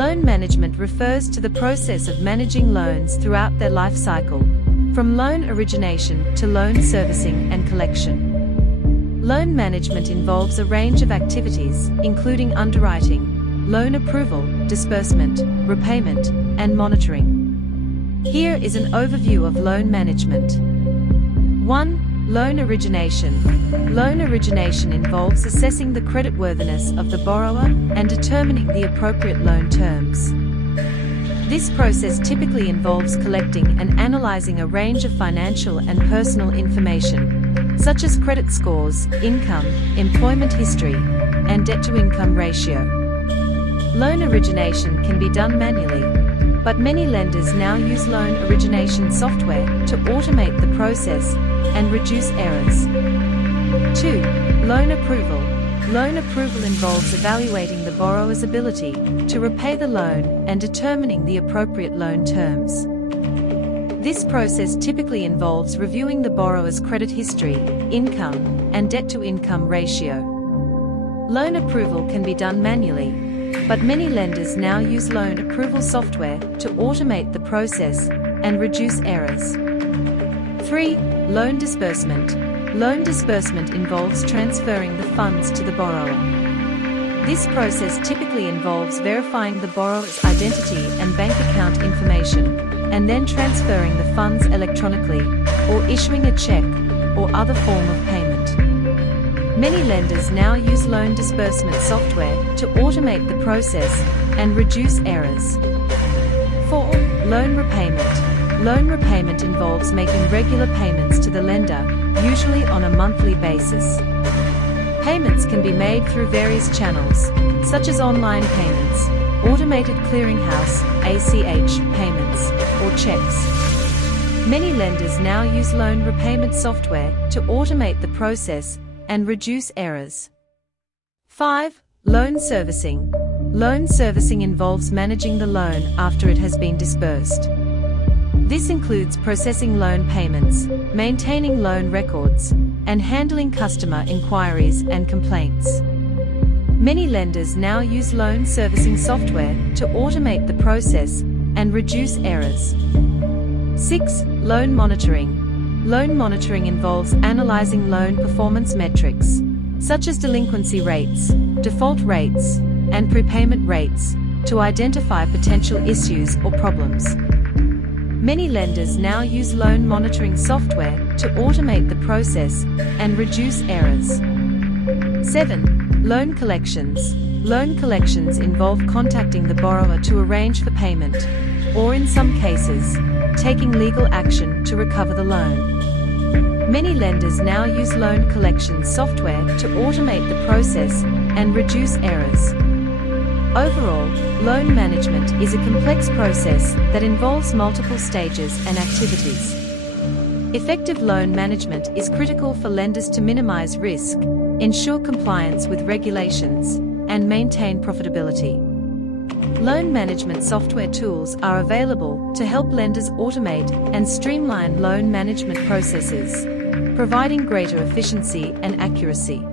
Loan management refers to the process of managing loans throughout their life cycle, from loan origination to loan servicing and collection. Loan management involves a range of activities, including underwriting, loan approval, disbursement, repayment, and monitoring. Here is an overview of loan management. 1. Loan origination. Loan origination involves assessing the creditworthiness of the borrower and determining the appropriate loan terms. This process typically involves collecting and analyzing a range of financial and personal information, such as credit scores, income, employment history, and debt-to-income ratio. Loan origination can be done manually, but many lenders now use loan origination software to automate the process and reduce errors. 2. Loan approval. Loan approval involves evaluating the borrower's ability to repay the loan and determining the appropriate loan terms. This process typically involves reviewing the borrower's credit history, income, and debt-to-income ratio. Loan approval can be done manually, but many lenders now use loan approval software to automate the process and reduce errors. 3. Loan disbursement. Loan disbursement involves transferring the funds to the borrower. This process typically involves verifying the borrower's identity and bank account information, and then transferring the funds electronically, or issuing a check, or other form of payment. Many lenders now use loan disbursement software to automate the process and reduce errors. 4. Loan repayment. Loan repayment involves making regular payments to the lender, usually on a monthly basis. Payments can be made through various channels, such as online payments, automated clearinghouse (ACH) payments, or checks. Many lenders now use loan repayment software to automate the process and reduce errors. 5. Loan servicing. Loan servicing involves managing the loan after it has been disbursed. This includes processing loan payments, maintaining loan records, and handling customer inquiries and complaints. Many lenders now use loan servicing software to automate the process and reduce errors. 6. Loan monitoring. Loan monitoring involves analyzing loan performance metrics, such as delinquency rates, default rates, and prepayment rates, to identify potential issues or problems. Many lenders now use loan monitoring software to automate the process and reduce errors. 7. Loan collections. Loan collections involve contacting the borrower to arrange for payment, or in some cases, taking legal action to recover the loan. Many lenders now use loan collections software to automate the process and reduce errors. Overall, loan management is a complex process that involves multiple stages and activities. Effective loan management is critical for lenders to minimize risk, ensure compliance with regulations, and maintain profitability. Loan management software tools are available to help lenders automate and streamline loan management processes, providing greater efficiency and accuracy.